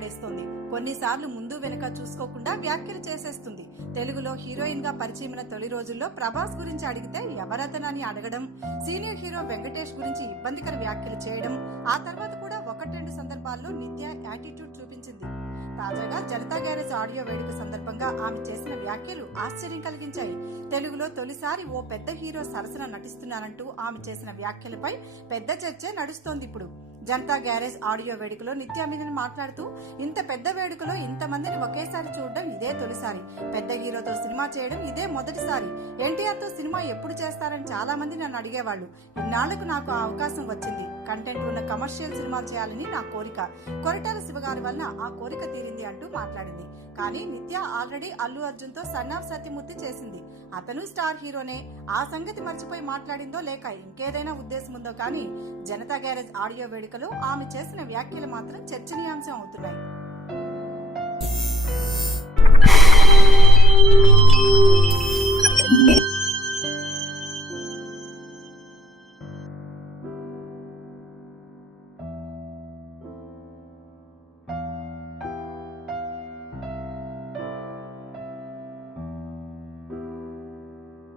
మాట్లాడేస్తోంది. కొన్నిసార్లు ముందు వెనుక చూసుకోకుండా వ్యాఖ్యలు చేసేస్తుంది. తెలుగులో హీరోయిన్ గా పరిచయమైన తొలి రోజుల్లో ప్రభాస్ గురించి అడిగితే ఎవరతనని అడగడం, సీనియర్ హీరో వెంకటేష్ గురించి ఇబ్బందికర వ్యాఖ్యలు చేయడం, ఆ తర్వాత కూడా 1-2 సందర్భాల్లో నిత్య యాటిట్యూడ్ చూపించింది. తాజాగా జనతా గ్యారేజ్ ఆడియో వేడుక సందర్భంగా ఆమె చేసిన వ్యాఖ్యలు ఆశ్చర్యం కలిగించాయి. తెలుగులో తొలిసారి ఓ పెద్ద హీరో సరసన నటిస్తున్నారంటూ ఆమె చేసిన వ్యాఖ్యలపై పెద్ద చర్చ నడుస్తోంది ఇప్పుడు. జనతా గ్యారేజ్ ఆడియో వేడుకలో నిత్య మీనన్ మాట్లాడుతూ, ఇంత పెద్ద వేడుకలో ఇంతమందిని ఒకేసారి చూడడం ఇదే తొలిసారి. పెద్ద హీరోతో సినిమా చేయడం ఇదే మొదటిసారి. ఎన్టీఆర్ తో సినిమా ఎప్పుడు చేస్తారని చాలా మంది నన్ను అడిగేవాళ్లు. ఇన్నాళ్లకు నాకు ఆ అవకాశం వచ్చింది. కంటెంట్ ఉన్న కమర్షియల్ సినిమాలు చేయాలని నా కోరిక. కొరటాల శివగారి వలన ఆ కోరిక తీరింది అంటూ మాట్లాడింది. కానీ నిత్య ఆల్రెడీ అల్లు అర్జున్ తో సన్ ఆఫ్ సత్యమూర్తి చేసింది. అతను స్టార్ హీరోనే. ఆ సంగతి మర్చిపోయి మాట్లాడిందో లేక ఇంకేదైనా ఉద్దేశం ఉందో కానీ జనతా గ్యారేజ్ ఆడియో వేడుకలో ఆమె చేసిన వ్యాఖ్యలు మాత్రం చర్చనీయాంశం అవుతున్నాయి.